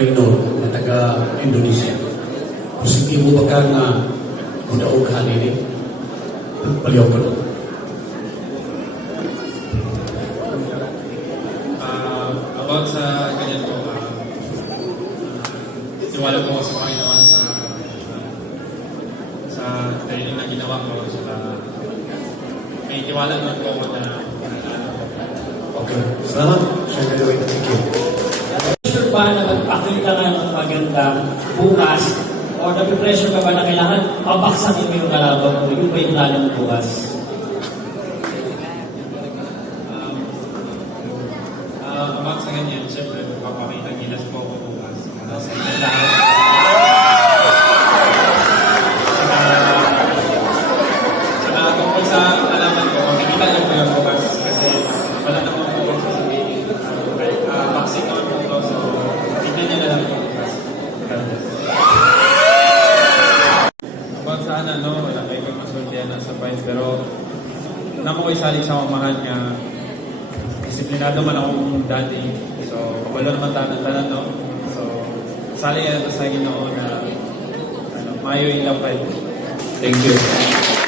Reino na taga-Indonesia. Positibo ba ka nga mudaog halini? Baliw ko doon. About sa ganyan po, tiwala po ako sa Panginoon sa training na ginawa ko. May tiwala naman po ako na Okay. Salamat. Thank you. Sure ba na magpakita nga ng maganda bukas o napipressure ka ba na kailangan pabaksakin mo yung kalaban mo? Yung ba yung plano mo bukas? about sa ganyan, siyempre magpapakita gilas po ako bukas. Sa inyo lahat. Saka tungkol sa alaman ko, makikita niyo po yung bukas kasi wala naman po ako sasabihin. Vaccine naman po ito, so tignan niyo na lang po bukas. About sa wala kayo masultihan na sa points, pero na ko isalig sa mamahan nga disiplinado man akong dati. So, wala naman tanan no? So, sali yan ito sa Ginoo na mayo ilapay. Thank you.